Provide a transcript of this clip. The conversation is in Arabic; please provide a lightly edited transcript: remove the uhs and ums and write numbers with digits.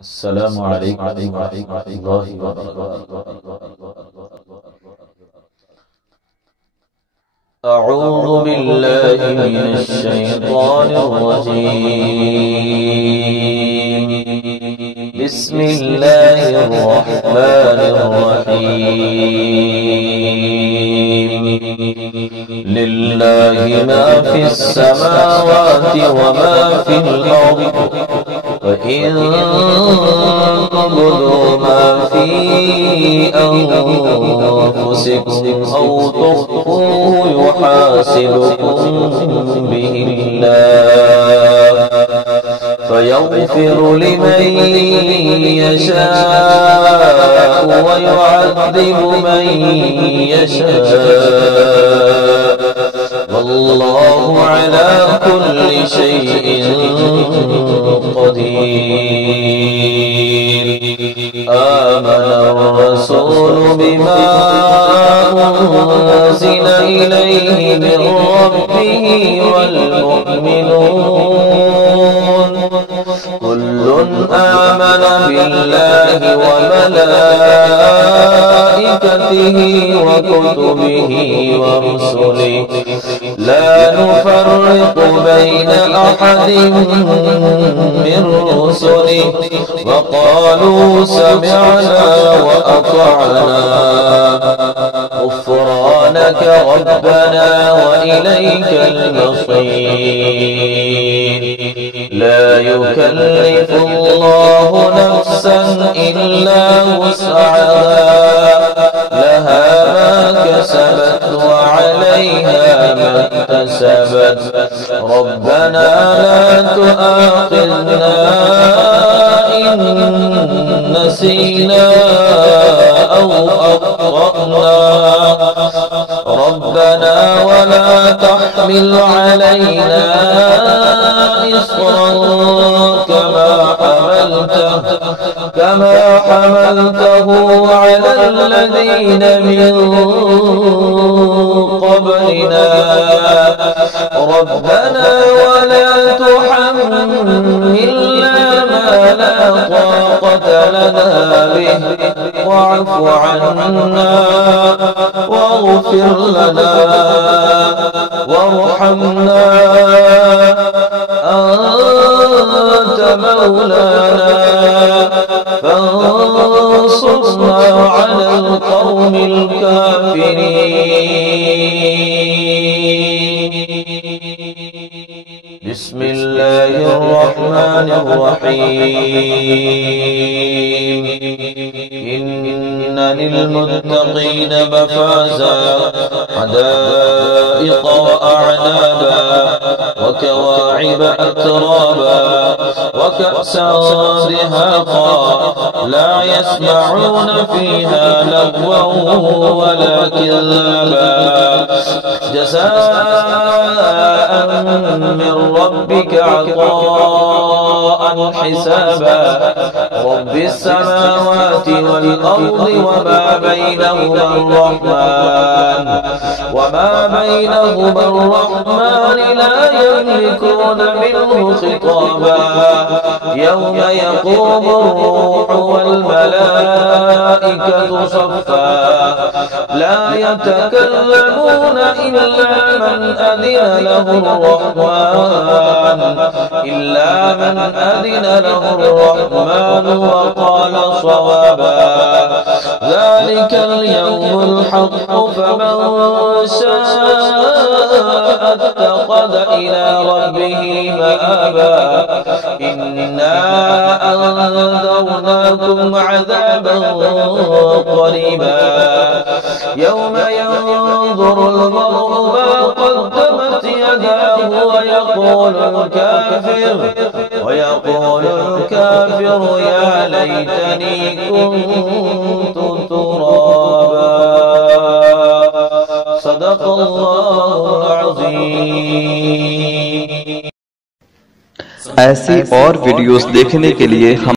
अस्सलामु अलैकुम वरहमतुल्लाहि वबरकातुहू। अऊज़ु बिल्लाहि मिनश शैतानिर रजीम। बिस्मिल्लाहिर रहमानिर रहीम। लिल्लाहि मा फिस समावाति व मा फिल अर्द वइन तुब्दू मा फी अनफुसिकुम औ तुख्फूहु युहासिबकुम बिहिल्लाह फयग़फिरु लिमन यशाअ व युअज़्ज़िबु मन यशाअ वल्लाहु अला कुल्लि शैइन क़दीर। आमनर रसूलु बिमा उन्ज़िल इलैहि मिन रब्बिहि वल मुअ्मिनून कुल्लुन आमन बिल्लाहि व मलाइकतिहि व कुतुबिहि व रुसुलिहि ला नुफ़र्रिक़ु बैन अहदिन मिन रुसुलिहि व क़ालू समिअना व अतअना غفرانك ربنا وإليك المصير। لا يكلف الله نفسا إلا وسعها لها ما كسبت وعليها ما اكتسبت ربنا لا تؤاخذنا إن نسينا أو أخطأنا ربنا ولا تحمل علينا إصرا كما حملته على الذين من قبلنا ربنا ولا تحملنا ما لا طاقة لنا به واعف عنا واغفر لنا وارحمنا أنت مولانا فانصرنا على القوم الكافرين. بسم الله الرحمن الرحيم. إن للمتقين مفازا حدائق وأعنابا وكواعب أترابا وكأسا دهاقا لا يسمعون فيها لغوا ولا كذابا جزاء من ربك عطاء حسابا رب السماوات والأرض وما بينهما الرحمن لا يملكون منه خطابا يوم يقوم الروح والملائكة صفا لا يتكلمون إلا من أذن له الرحمن وقال صوابا ذلك اليوم الحق فمن شاء اتخذ إلى ربه مآبا إنا أنذرناكم عذابا قريبا يوم ينظر المرء ما قدمت يداه ويقول الكافر يا ليتني كنت ترابا صدق الله العظيم। ऐसी और वीडियोस देखने के लिए हम